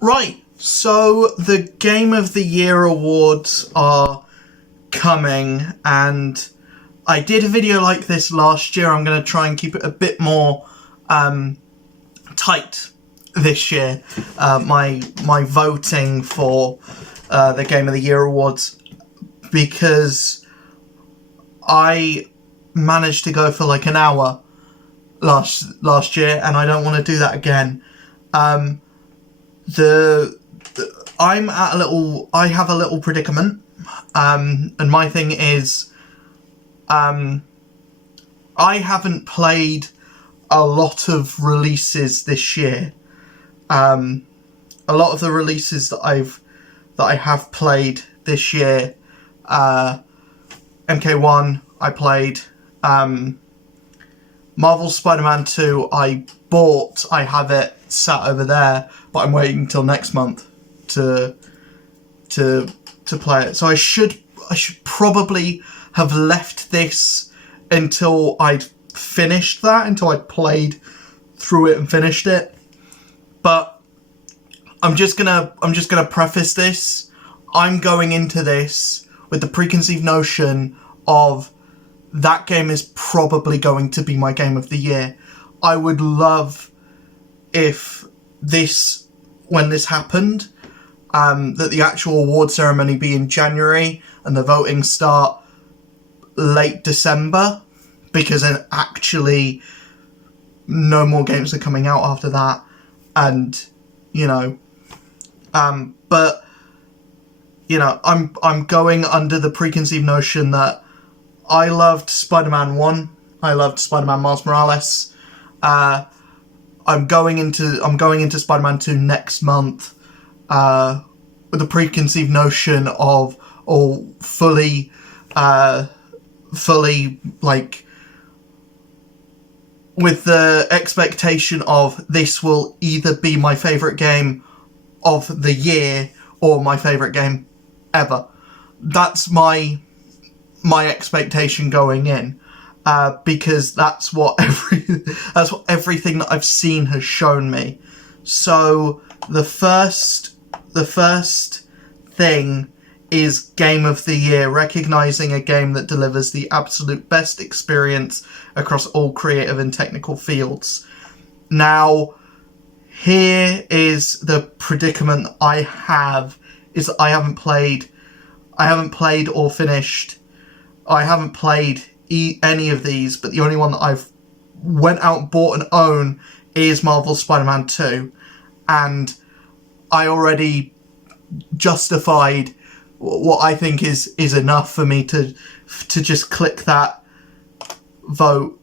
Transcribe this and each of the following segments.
Right, so the Game of the Year awards are coming, and I did a video like this last year. I'm going to try and keep it a bit more tight this year. My voting for the Game of the Year awards, because I managed to go for like an hour last year, and I don't want to do that again. I have a little predicament, and my thing is, I haven't played a lot of releases this year. A lot of the releases that I have played this year, MK1 I played, Marvel's Spider-Man 2 I bought. I have it sat over there, but I'm waiting until next month to play it. So I should probably have left this until I'd finished that, until I'd played through it and finished it. But I'm just gonna preface this. I'm going into this with the preconceived notion of that game is probably going to be my Game of the Year. I would love if when this happened, that the actual award ceremony be in January and the voting start late December, because then actually no more games are coming out after that, and but I'm going under the preconceived notion that I loved Spider-Man 1. I loved Spider-Man Miles Morales. I'm going into Spider-Man 2 next month with the preconceived notion of fully like with the expectation of this will either be my favourite game of the year or my favourite game ever. That's my expectation going in, because that's what everything that I've seen has shown me. So the first thing is Game of the Year, recognizing a game that delivers the absolute best experience across all creative and technical fields. Now, here is the predicament I have, is I haven't played or finished. I haven't played any of these, but the only one that I've went out, bought and own is Marvel's Spider-Man 2. And I already justified what I think is enough for me to just click that vote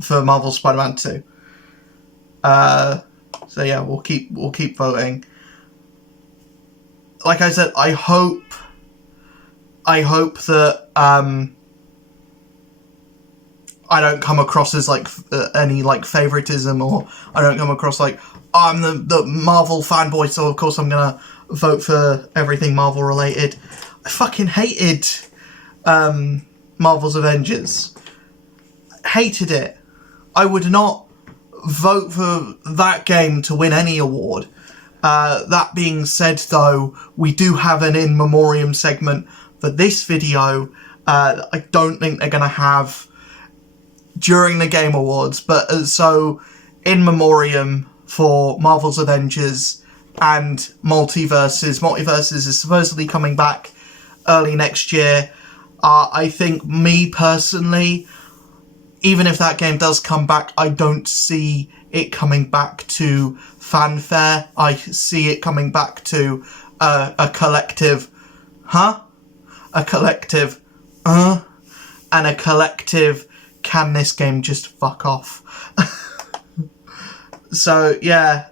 for Marvel's Spider-Man 2. So yeah, we'll keep voting. Like I said, I hope that I don't come across as like any like favoritism, or I don't come across like I'm the Marvel fanboy, so of course I'm gonna vote for everything Marvel related. I fucking hated Marvel's Avengers. Hated it. I would not vote for that game to win any award. That being said, though, we do have an in memoriam segment for this video that I don't think they're going to have during the Game Awards, but so in memoriam for Marvel's Avengers and Multiverses. Multiverses is supposedly coming back early next year. I think, me personally, even if that game does come back, I don't see it coming back to fanfare. I see it coming back to a collective, and a collective, can this game just fuck off? So, yeah,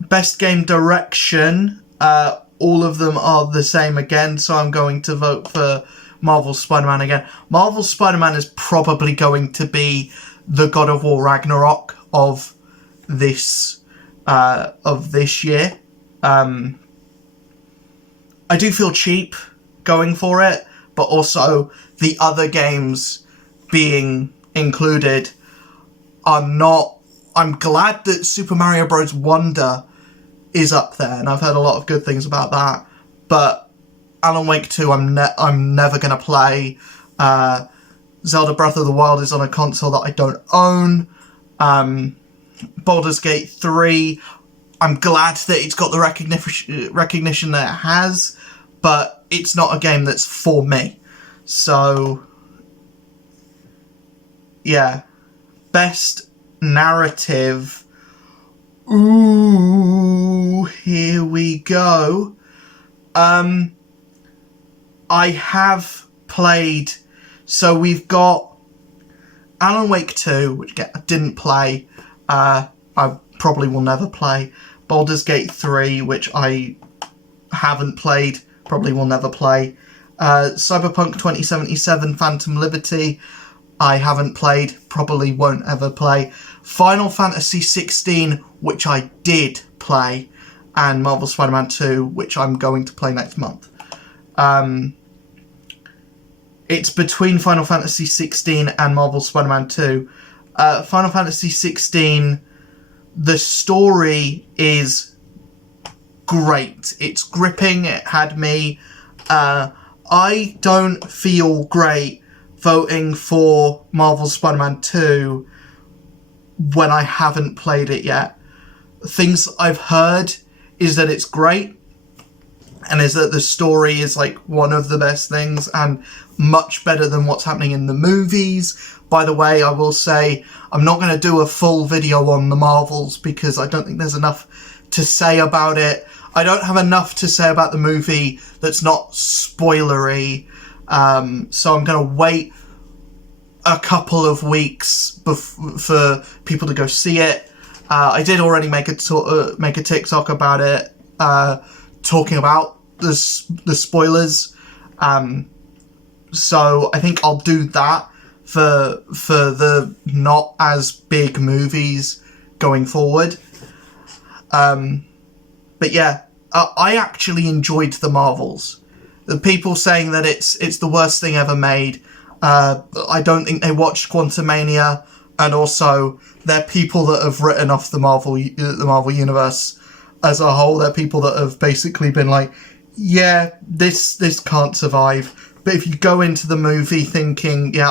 best game direction, all of them are the same again, so I'm going to vote for Marvel's Spider-Man again. Marvel's Spider-Man is probably going to be the God of War Ragnarok of this year. I do feel cheap going for it, but also the other games being included, are not... I'm glad that Super Mario Bros. Wonder is up there, and I've heard a lot of good things about that, but Alan Wake 2 I'm never going to play. Zelda Breath of the Wild is on a console that I don't own. Baldur's Gate 3, I'm glad that it's got the recognition that it has, but it's not a game that's for me. So, yeah. Best narrative. Ooh, here we go. I have played... So we've got Alan Wake 2, which I didn't play. I probably will never play. Baldur's Gate 3, which I haven't played, probably will never play. Cyberpunk 2077 Phantom Liberty, I haven't played, probably won't ever play. Final Fantasy 16, which I did play. And Marvel Spider-Man 2, which I'm going to play next month. It's between Final Fantasy 16 and Marvel Spider-Man 2. Final Fantasy 16, the story is great. It's gripping, it had me. I don't feel great voting for Marvel Spider-Man 2 when I haven't played it yet. Things I've heard is that it's great, and is that the story is like one of the best things and much better than what's happening in the movies. By the way, I will say I'm not going to do a full video on the Marvels because I don't think there's enough to say about it. I don't have enough to say about the movie that's not spoilery, so I'm going to wait a couple of weeks for people to go see it. I did already make a TikTok about it, talking about the spoilers. So I think I'll do that for the not as big movies going forward. But yeah, I actually enjoyed the Marvels. The people saying that it's the worst thing ever made, I don't think they watched Quantumania, and also they're people that have written off the Marvel universe as a whole. They're people that have basically been like, yeah, this can't survive. But if you go into the movie thinking, yeah,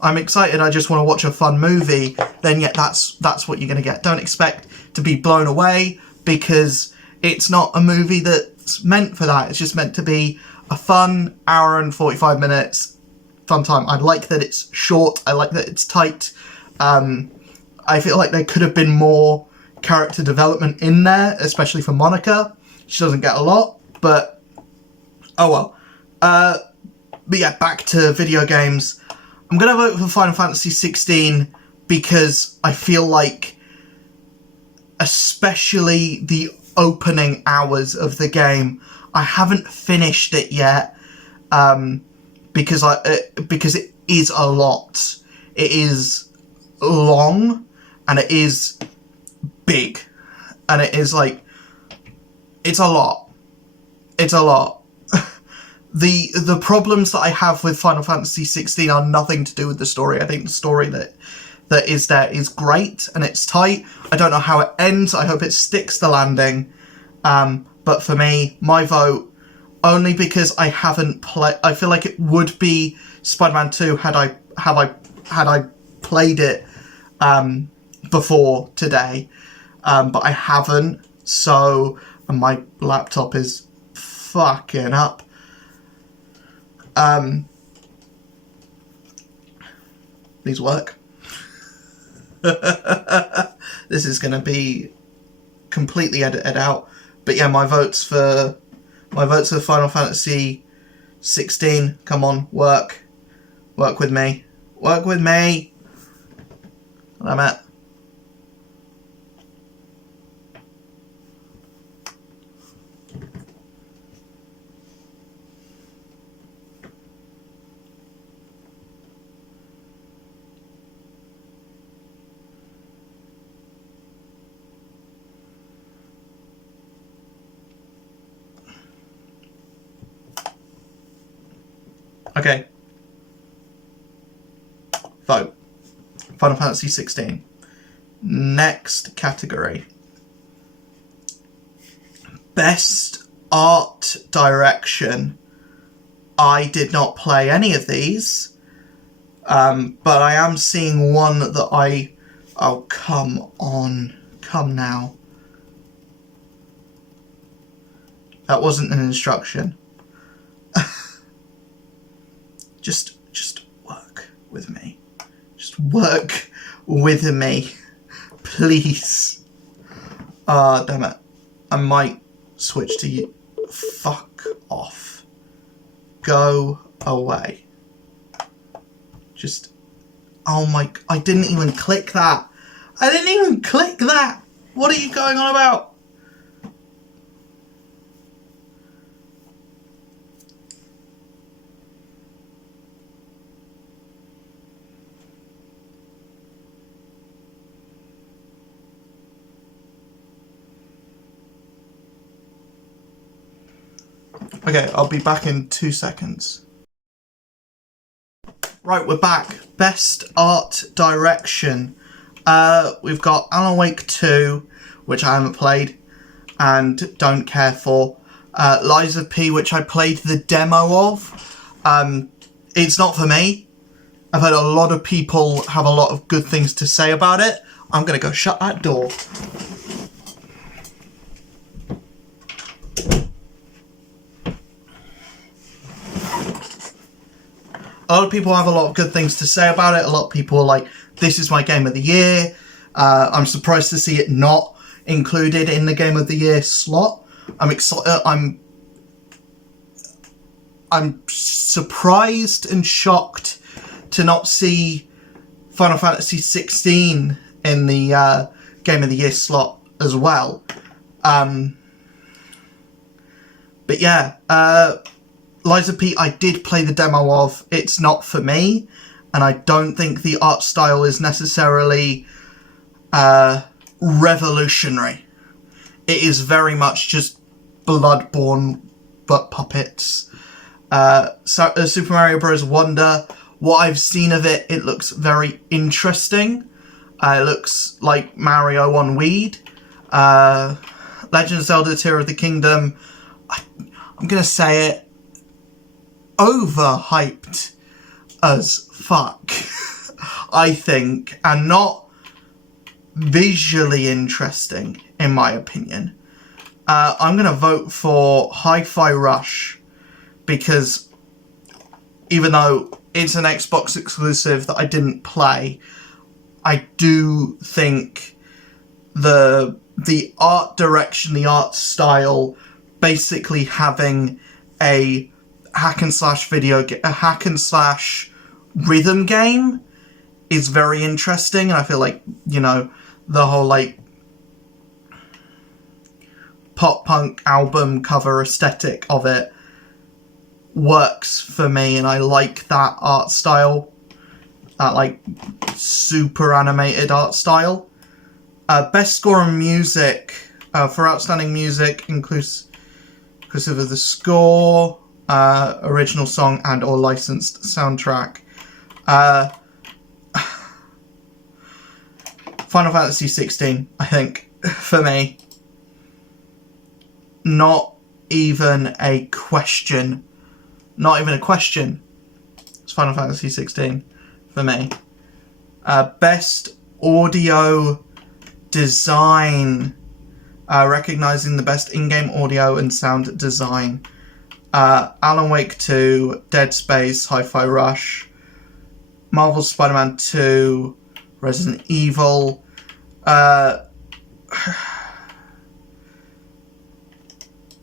I'm excited, I just want to watch a fun movie, then yeah, that's what you're going to get. Don't expect to be blown away, because it's not a movie that's meant for that. It's just meant to be a fun hour and 45 minutes fun time. I like that it's short. I like that it's tight. I feel like there could have been more character development in there, especially for Monica. She doesn't get a lot, but oh well. But yeah, back to video games. I'm going to vote for Final Fantasy 16 because I feel like, especially the opening hours of the game, I haven't finished it yet, because it is a lot. It is long, and it is big, and it is like, it's a lot. It's a lot. The problems that I have with Final Fantasy 16 are nothing to do with the story. I think the story that is there is great, and it's tight. I don't know how it ends. I hope it sticks the landing. But for me, my vote, only because I haven't played... I feel like it would be Spider-Man 2 had I played it before today. But I haven't, so... And my laptop is fucking up. Please work. This is going to be completely edited out. But yeah, my votes for Final Fantasy 16. Come on, work with me. Work with me. Damn it. Okay. Vote. Final Fantasy 16. Next category. Best art direction. I did not play any of these, but I am seeing one that I... Oh, come on. Come now. That wasn't an instruction. Just work with me. Just work with me. Please. Damn it. I might switch to you. Fuck off. Go away. Just... Oh my... I didn't even click that. I didn't even click that. What are you going on about? Okay, I'll be back in 2 seconds. Right, we're back. Best art direction. We've got Alan Wake 2, which I haven't played and don't care for. Lies of P, which I played the demo of. It's not for me. I've heard a lot of people have a lot of good things to say about it. I'm gonna go shut that door. A lot of people have a lot of good things to say about it. A lot of people are like, this is my game of the year. I'm surprised to see it not included in the game of the year slot. I'm excited. I'm surprised and shocked to not see Final Fantasy 16 in the game of the year slot as well. But yeah, Lies of P, I did play the demo of. It's not for me, and I don't think the art style is necessarily revolutionary. It is very much just Bloodborne, but puppets. Super Mario Bros. Wonder, what I've seen of it, it looks very interesting. It looks like Mario on Weed. Legend of Zelda Tears of the Kingdom, I'm going to say it, overhyped as fuck, I think, and not visually interesting, in my opinion. I'm going to vote for Hi-Fi Rush, because even though it's an Xbox exclusive that I didn't play, I do think the art direction, the art style, basically having a hack and slash rhythm game is very interesting, and I feel like, you know, the whole like pop punk album cover aesthetic of it works for me, and I like that art style, that like super animated art style. Best score on music, for outstanding music, inclusive of the score, original song and or licensed soundtrack. Final Fantasy 16, I think, for me. Not even a question. Not even a question. It's Final Fantasy 16 for me. Best audio design. Recognizing the best in-game audio and sound design. Alan Wake 2, Dead Space, Hi-Fi Rush, Marvel's Spider-Man 2, Resident Evil,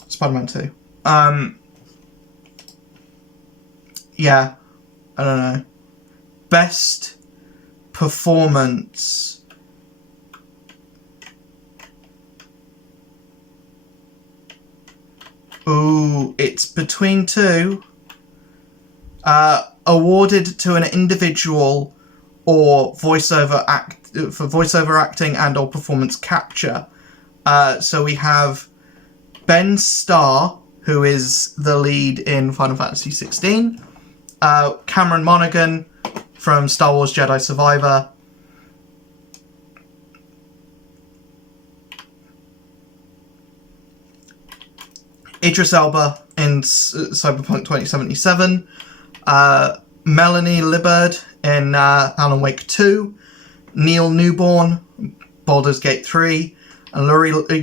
Spider-Man 2. Yeah, I don't know. Best performance. Ooh, it's between two. Awarded to an individual or voiceover acting and or performance capture. So we have Ben Starr, who is the lead in Final Fantasy 16. Cameron Monaghan from Star Wars Jedi Survivor. Idris Elba in Cyberpunk 2077, Melanie Liburd in Alan Wake 2, Neil Newborn, Baldur's Gate 3, and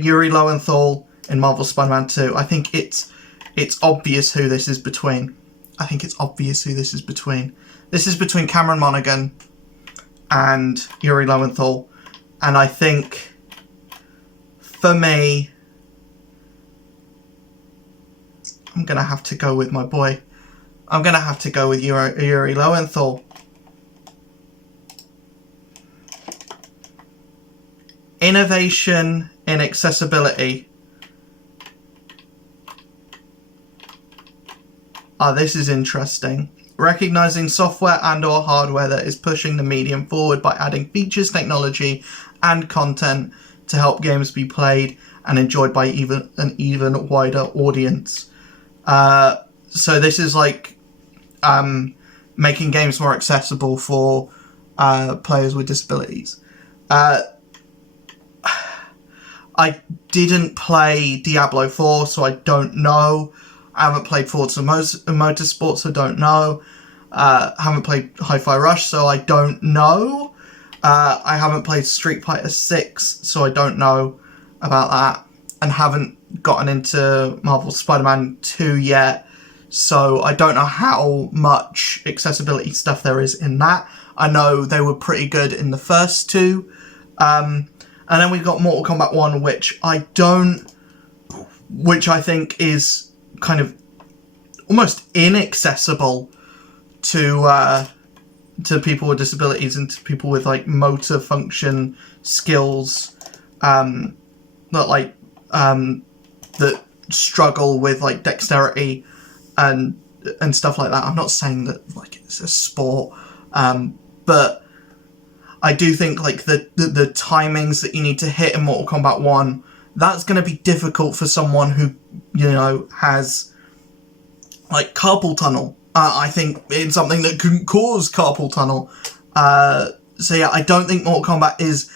Yuri Lowenthal in Marvel Spider-Man 2. I think it's obvious who this is between. This is between Cameron Monaghan and Yuri Lowenthal, and I think, for me, I'm going to have to go with my boy. I'm going to have to go with Yuri Lowenthal. Innovation in accessibility. This is interesting. Recognizing software and or hardware that is pushing the medium forward by adding features, technology, and content to help games be played and enjoyed by an even wider audience. So this is like making games more accessible for players with disabilities. I didn't play Diablo 4, so I don't know. I haven't played Forza Motorsport, so I don't know. Haven't played Hi-Fi Rush, so I don't know. I haven't played Street Fighter 6, so I don't know about that. And haven't gotten into Marvel Spider-Man 2 yet, so I don't know how much accessibility stuff there is in that. I know they were pretty good in the first two. And then we've got Mortal Kombat 1, which I think is kind of almost inaccessible to people with disabilities and to people with like motor function skills that struggle with like dexterity and stuff like that. I'm not saying that like it's a sport, but I do think like the timings that you need to hit in Mortal Kombat 1, that's going to be difficult for someone who, you know, has like carpal tunnel. I think it's something that can cause carpal tunnel. So yeah, I don't think Mortal Kombat is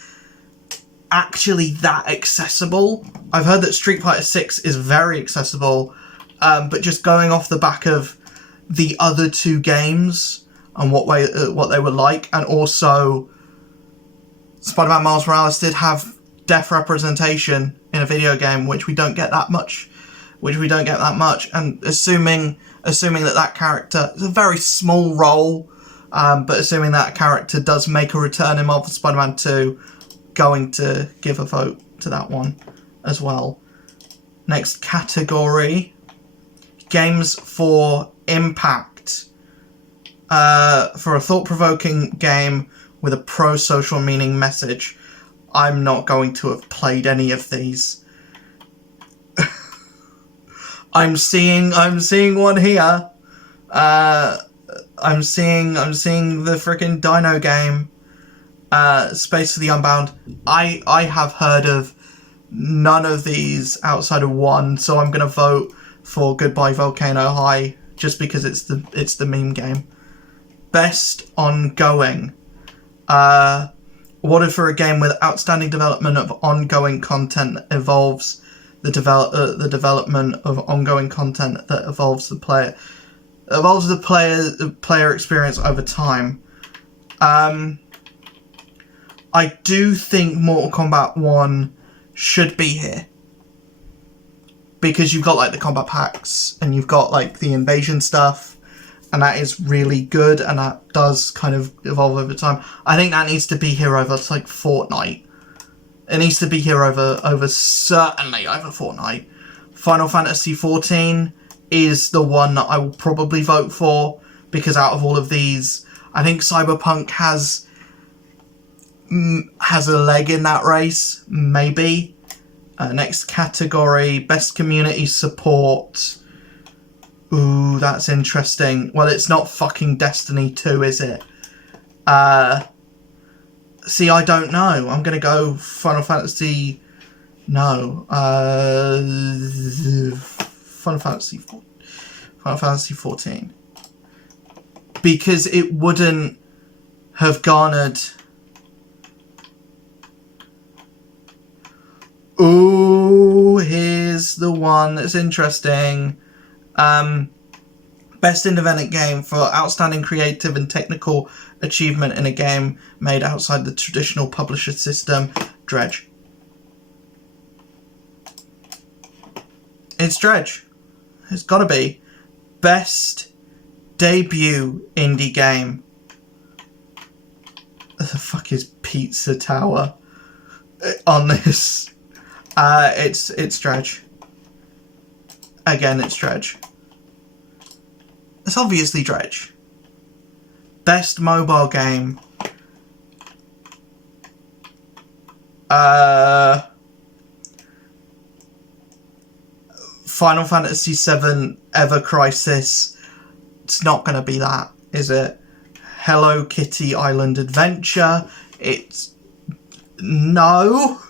actually that accessible. I've heard that Street Fighter 6 is very accessible, but just going off the back of the other two games and what they were like, and also Spider-Man Miles Morales did have deaf representation in a video game, which we don't get that much. And assuming that character is a very small role, but assuming that character does make a return in Marvel Spider-Man 2, going to give a vote to that one as well. Next category, games for impact. For a thought-provoking game with a pro-social meaning message. I'm not going to have played any of these. I'm seeing one here. I'm seeing the freaking Dino game. Space for the Unbound. I have heard of none of these outside of one, so I'm gonna vote for Goodbye Volcano High just because it's the meme game. Best ongoing. Awarded for a game with outstanding development of ongoing content that involves the development of ongoing content that evolves the player experience over time. I do think Mortal Kombat 1 should be here, because you've got like the combat packs and you've got like the invasion stuff, and that is really good, and that does kind of evolve over time. I think that needs to be here over like Fortnite. It needs to be here certainly over Fortnite. Final Fantasy XIV is the one that I will probably vote for, because out of all of these, I think Cyberpunk has a leg in that race, maybe. Next category, best community support. Ooh, that's interesting. Well, it's not fucking Destiny 2, is it? See, I don't know. I'm gonna go Final Fantasy... No. Final Fantasy 14. Because it wouldn't have garnered... Ooh, here's the one that's interesting. Best independent game for outstanding creative and technical achievement in a game made outside the traditional publisher system. Dredge. It's Dredge. It's gotta be. Best debut indie game. The fuck is Pizza Tower on this? It's Dredge. Again, it's Dredge. It's obviously Dredge. Best mobile game. Final Fantasy VII Ever Crisis. It's not going to be that, is it? Hello Kitty Island Adventure. It's... no.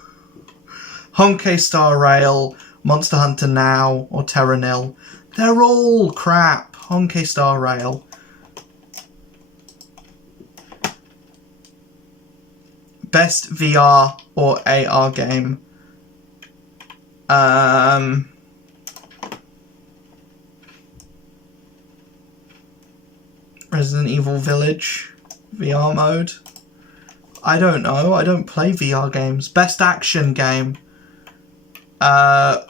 Honkai Star Rail, Monster Hunter Now, or Terra Nil. They're all crap. Honkai Star Rail. Best VR or AR game. Resident Evil Village VR mode. I don't know. I don't play VR games. Best action game. Got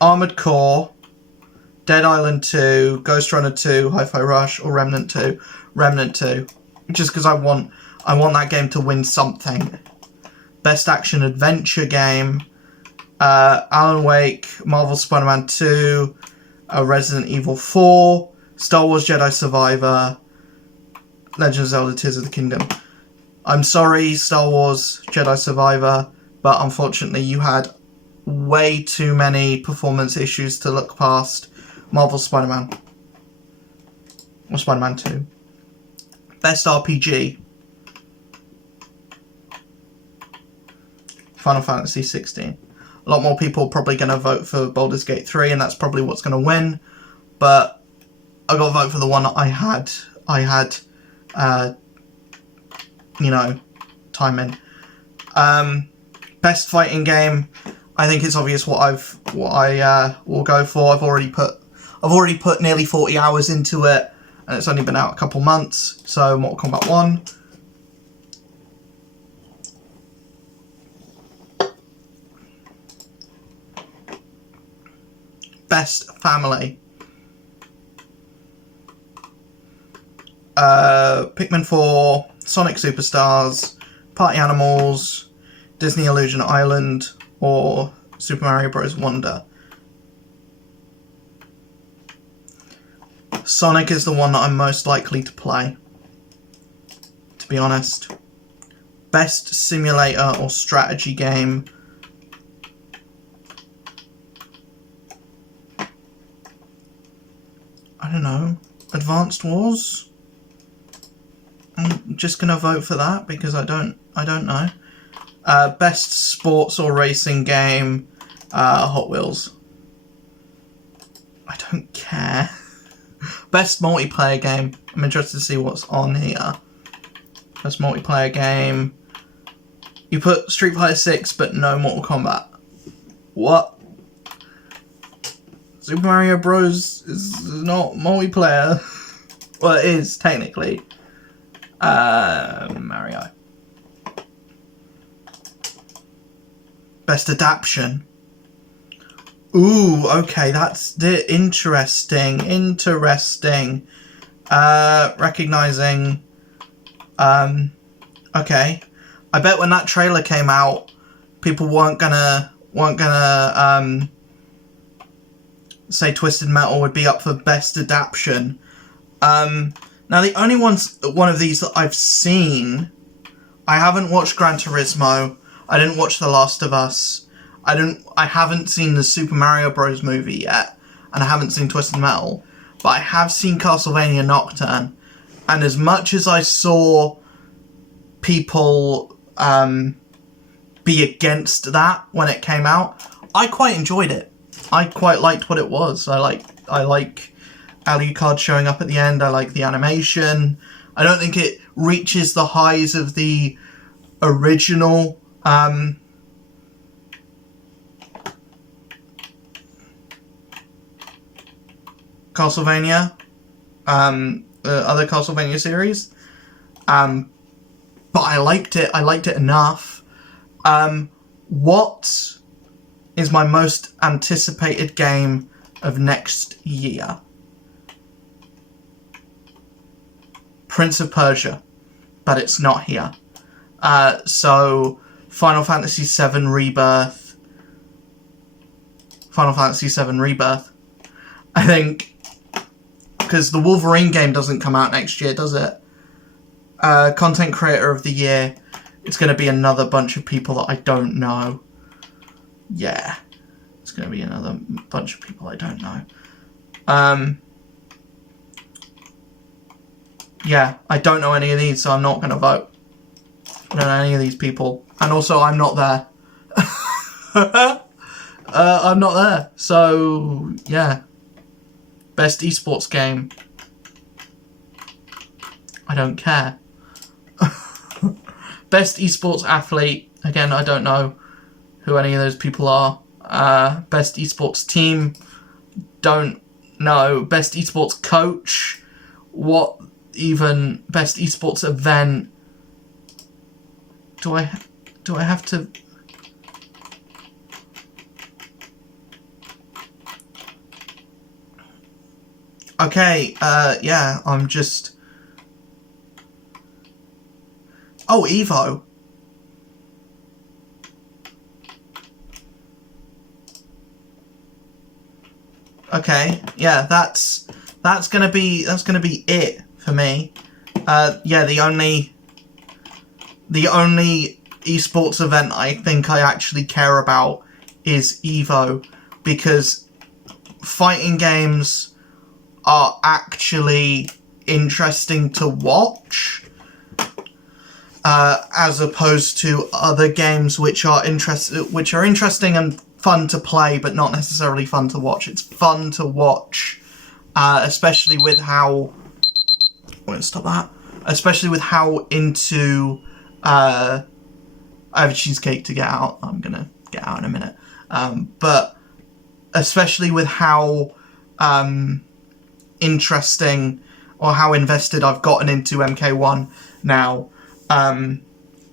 Armored Core, Dead Island 2, Ghost Runner 2, Hi-Fi Rush, or Remnant 2. Remnant 2. Just because I want that game to win something. Best action adventure game. Alan Wake, Marvel Spider-Man 2, Resident Evil 4, Star Wars Jedi Survivor, Legend of Zelda Tears of the Kingdom. I'm sorry, Star Wars Jedi Survivor, but unfortunately you had way too many performance issues to look past. Marvel Spider-Man. Or Spider-Man 2. Best RPG. Final Fantasy 16. A lot more people are probably going to vote for Baldur's Gate 3, and that's probably what's going to win. But I got to vote for the one that I had, you know, time in. Best fighting game. I think it's obvious what I will go for. I've already put nearly 40 hours into it, and it's only been out a couple months. So Mortal Kombat 1. Best family. Pikmin 4, Sonic Superstars, Party Animals, Disney Illusion Island, or Super Mario Bros. Wonder. Sonic is the one that I'm most likely to play, to be honest. Best simulator or strategy game. I don't know. Advanced Wars? I'm just gonna vote for that because I don't know. Best sports or racing game, Hot Wheels. I don't care. Best multiplayer game. I'm interested to see what's on here. Best multiplayer game. You put Street Fighter 6, but no Mortal Kombat. What? Super Mario Bros. Is not multiplayer. Well, it is, technically. Mario. Best adaptation. Ooh, okay, that's interesting. Recognizing. Okay. I bet when that trailer came out, people weren't gonna say Twisted Metal would be up for best adaptation. Now the only one of these that I've seen, I haven't watched Gran Turismo. I didn't watch The Last of Us. I haven't seen the Super Mario Bros. Movie yet, and I haven't seen Twisted Metal, but I have seen Castlevania Nocturne, and as much as I saw people be against that when it came out, I quite enjoyed it. I quite liked what it was. I like Alucard showing up at the end. I like the animation. I don't think it reaches the highs of the original Castlevania, the other Castlevania series, but I liked it enough. What is my most anticipated game of next year? Prince of Persia, but it's not here. So Final Fantasy VII Rebirth. Final Fantasy VII Rebirth. I think, because the Wolverine game doesn't come out next year, does it? Content Creator of the Year. It's going to be another bunch of people that I don't know. Yeah. It's going to be another bunch of people I don't know. Yeah, I don't know any of these, so I'm not going to vote. I don't know any of these people. And also, I'm not there. I'm not there. So, yeah. Best esports game. I don't care. Best esports athlete. Again, I don't know who any of those people are. Best esports team. Don't know. Best esports coach. What even? Best esports event. Do I have to? Okay, yeah, I'm just... Oh, Evo. Okay, yeah, that's gonna be it for me. Yeah, the only esports event I think I actually care about is Evo, because fighting games are actually interesting to watch, as opposed to other games which are interesting and fun to play, but not necessarily fun to watch. It's fun to watch, especially with how... I'm going to stop that. Especially with how into... I have a cheesecake to get out. I'm going to get out in a minute. But especially with how interesting or how invested I've gotten into MK1 now. I'm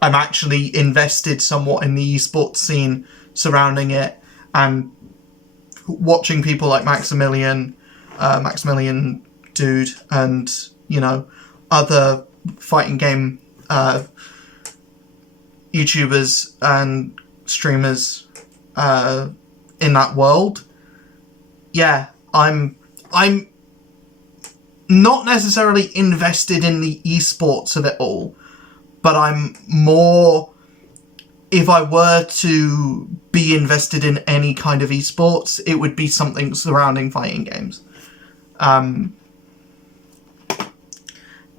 actually invested somewhat in the esports scene surrounding it, and watching people like Maximilian Dude, and, you know, other fighting game YouTubers and streamers in that world. Yeah, I'm not necessarily invested in the esports of it all, but I'm more... If I were to be invested in any kind of esports, it would be something surrounding fighting games.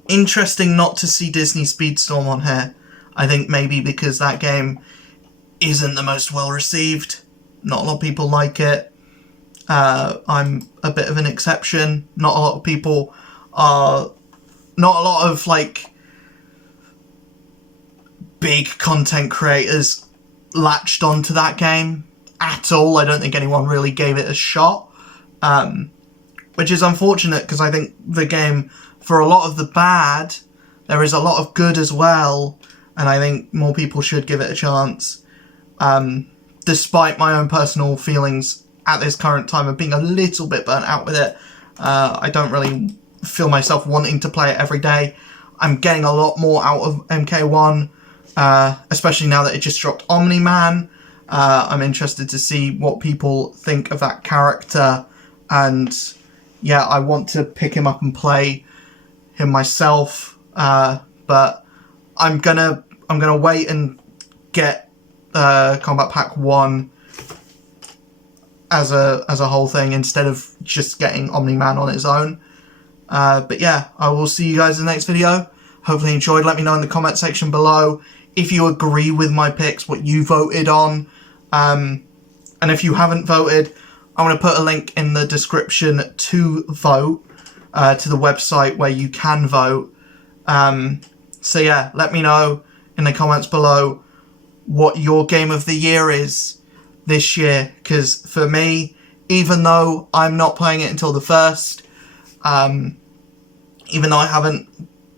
Interesting not to see Disney Speedstorm on here. I think maybe because that game isn't the most well received. Not a lot of people like it. I'm a bit of an exception. Not a lot of people are... Not a lot of, like, big content creators latched onto that game at all. I don't think anyone really gave it a shot. Which is unfortunate, because I think the game, for a lot of the bad, there is a lot of good as well. And I think more people should give it a chance. Despite my own personal feelings at this current time of being a little bit burnt out with it. I don't really feel myself wanting to play it every day. I'm getting a lot more out of MK1, especially now that it just dropped Omni-Man. I'm interested to see what people think of that character, and yeah, I want to pick him up and play him myself. But I'm gonna wait and get Combat Pack 1 as a whole thing, instead of just getting Omni-Man on its own. But yeah, I will see you guys in the next video. Hopefully you enjoyed. Let me know in the comment section below if you agree with my picks, what you voted on. And if you haven't voted, I'm going to put a link in the description to vote, to the website where you can vote. So yeah, let me know in the comments below what your game of the year is this year. Because for me, even though I'm not playing it until the 1st, Even though I haven't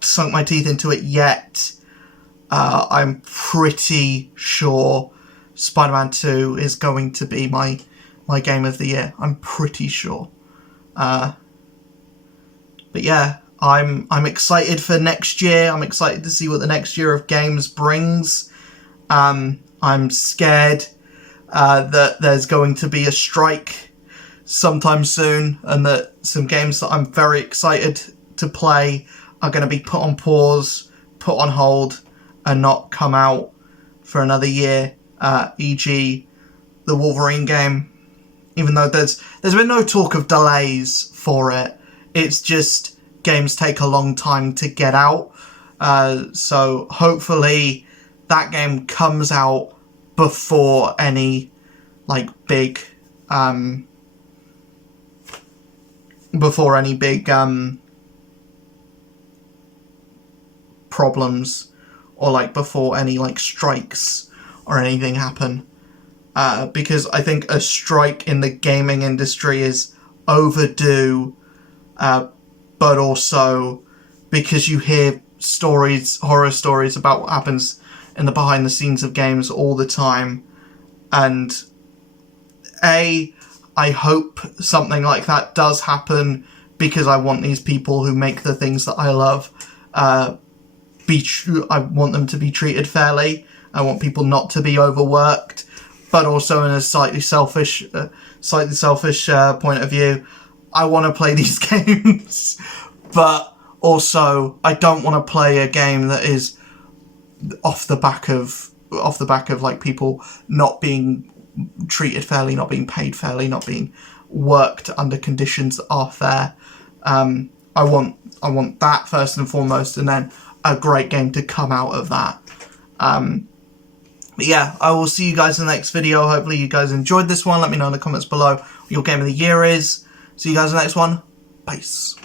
sunk my teeth into it yet, I'm pretty sure Spider-Man 2 is going to be my game of the year. I'm pretty sure. But yeah, I'm excited for next year. I'm excited to see what the next year of games brings. I'm scared that there's going to be a strike sometime soon, and that some games that I'm very excited to play are going to be put on pause, put on hold, and not come out for another year, e.g. the Wolverine game. Even though there's been no talk of delays for it, it's just games take a long time to get out. So hopefully that game comes out before any big problems, or before any strikes or anything happen, because I think a strike in the gaming industry is overdue, but also because you hear horror stories about what happens in the behind the scenes of games all the time, and I hope something like that does happen, because I want these people who make the things that I love, I want them to be treated fairly. I want people not to be overworked, but also in a slightly selfish point of view, I want to play these games, but also I don't want to play a game that is off the back of people not being treated fairly, not being paid fairly, not being worked under conditions that are fair. I want that first and foremost, and then a great game to come out of that. But yeah, I will see you guys in the next video. Hopefully you guys enjoyed this one. Let me know in the comments below what your game of the year is. See you guys in the next one. Peace.